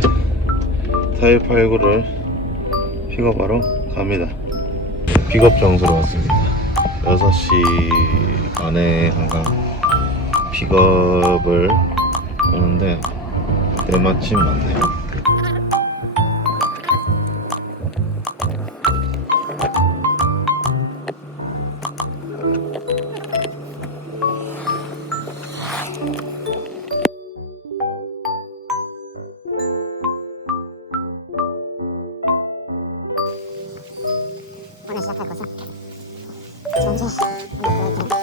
4.89를 픽업하러 갑니다. 픽업 장소로 왔습니다. 6시 반에 항상 픽업을 오는데 때마침 맞네요. 오늘 시작할 것은 전체 오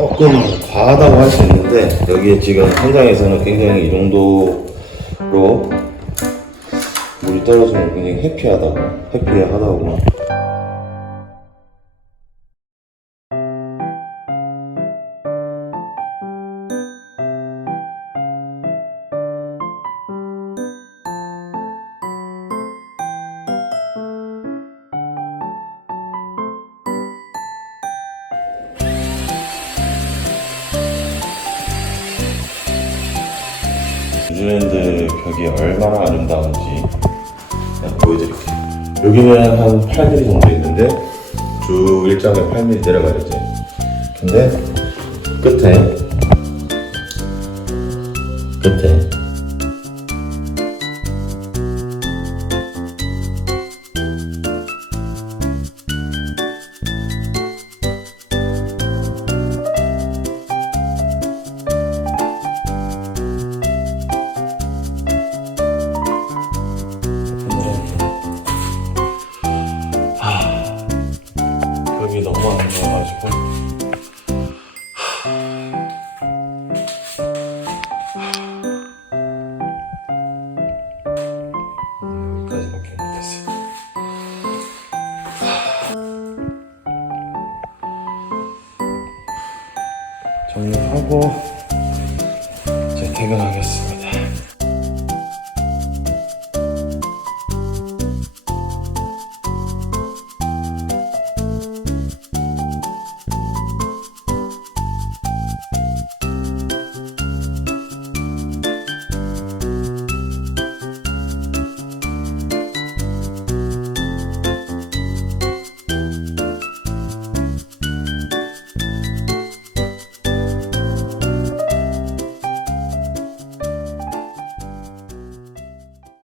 조금 과하다고 할 수 있는데 여기에 지금 현장에서는 굉장히 이 정도로 물이 떨어지면 굉장히 해피하다고 해피하다고 뉴질랜드 벽이 얼마나 아름다운지 보여드릴게요. 여기는 한 8mm 정도 있는데 쭉 일장에 8mm 내려가야지. 근데 끝에 여기까지밖에 못했어요. 정리하고 이제 퇴근하겠습니다.